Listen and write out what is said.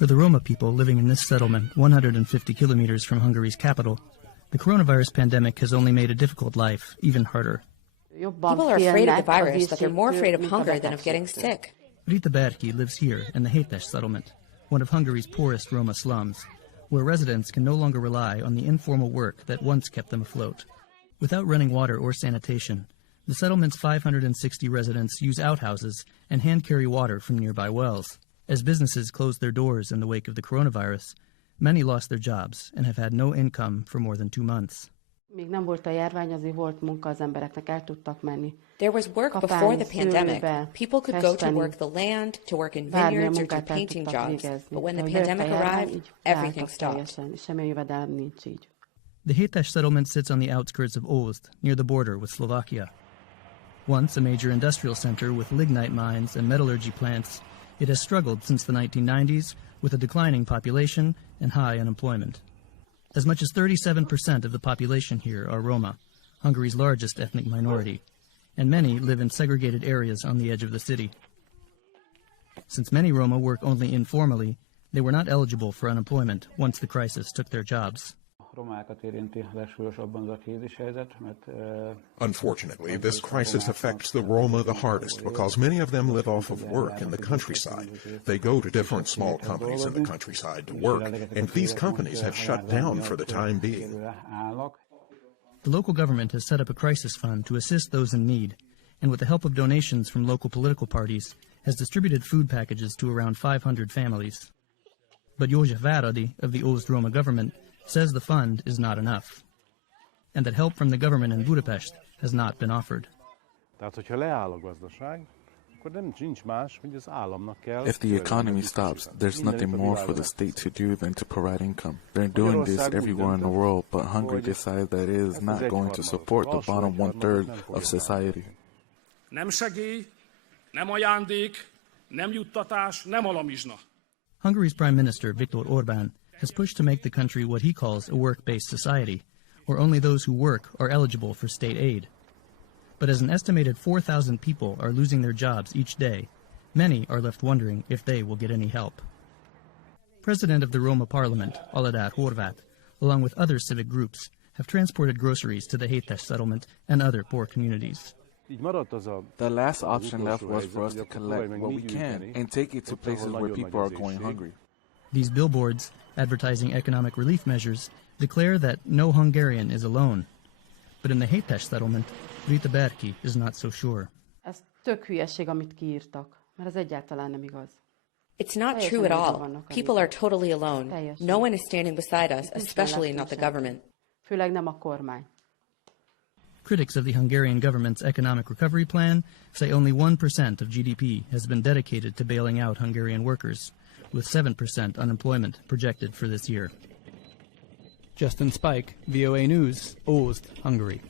For the Roma people living in this settlement 150 kilometers from Hungary's capital, the coronavirus pandemic has only made a difficult life even harder. People are afraid of the virus, but they're more afraid of hunger than of getting sick. Rita Berki lives here in the Hétes settlement, one of Hungary's poorest Roma slums, where residents can no longer rely on the informal work that once kept them afloat. Without running water or sanitation, the settlement's 560 residents use outhouses and hand-carry water from nearby wells. As businesses closed their doors in the wake of the coronavirus, many lost their jobs and have had no income for more than 2 months. There was work before the pandemic. People could go to work the land, to work in vineyards, or do painting jobs. But when the pandemic arrived, everything stopped. The Hétes settlement sits on the outskirts of Ózd, near the border with Slovakia. Once a major industrial center with lignite mines and metallurgy plants, it has struggled since the 1990s with a declining population and high unemployment. As much as 37% of the population here are Roma, Hungary's largest ethnic minority, and many live in segregated areas on the edge of the city. Since many Roma work only informally, they were not eligible for unemployment once the crisis took their jobs. Unfortunately, this crisis affects the Roma the hardest because many of them live off of work in the countryside. They go to different small companies in the countryside to work, and these companies have shut down for the time being. The local government has set up a crisis fund to assist those in need, and with the help of donations from local political parties, has distributed food packages to around 500 families. But József Váradi of the Ózd Roma government says the fund is not enough, and that help from the government in Budapest has not been offered. If the economy stops, there's nothing more for the state to do than to provide income. They're doing this everywhere in the world, but Hungary decides that it is not going to support the bottom one-third of society. Hungary's Prime Minister Viktor Orbán has pushed to make the country what he calls a work-based society, where only those who work are eligible for state aid. But as an estimated 4,000 people are losing their jobs each day, many are left wondering if they will get any help. President of the Roma Parliament, Aladár Horváth, along with other civic groups, have transported groceries to the Hétes settlement and other poor communities. The last option left was for us to collect what we can and take it to places where people are going hungry. These billboards, advertising economic relief measures, declare that no Hungarian is alone. But in the Hétes settlement, Rita Berki is not so sure. It's not true at all. People are totally alone. No one is standing beside us, especially not the government. Critics of the Hungarian government's economic recovery plan say only 1% of GDP has been dedicated to bailing out Hungarian workers, with 7% unemployment projected for this year. Justin Spike, VOA News, Ózd, Hungary.